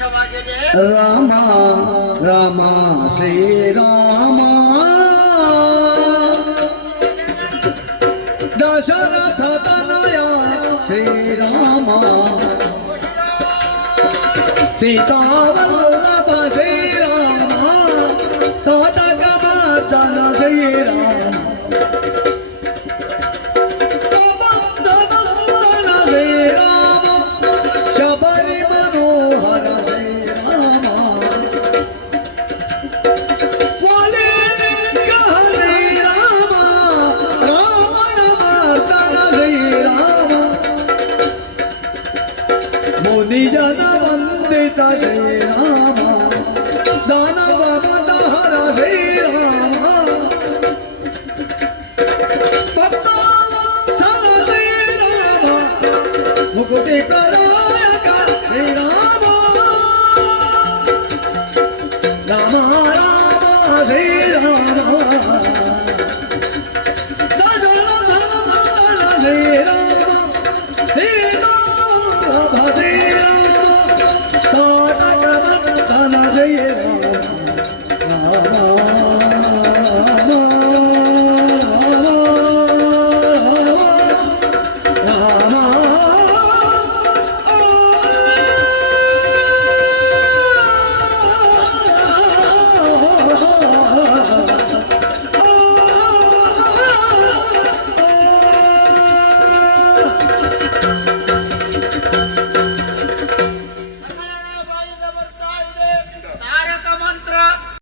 رام رام شري رام. دشرٿ تنيا شري رام. سيتاولڀ شري رام. توهان ته شري رام. মুনিজন বন্দিত হে রামা দানব মদহর হে রামা ভক্তবৎসল হে রামা মুকুটি প্রদায়ক হে রামা রাম রাম হে রামা দজল ধন হে রামা হে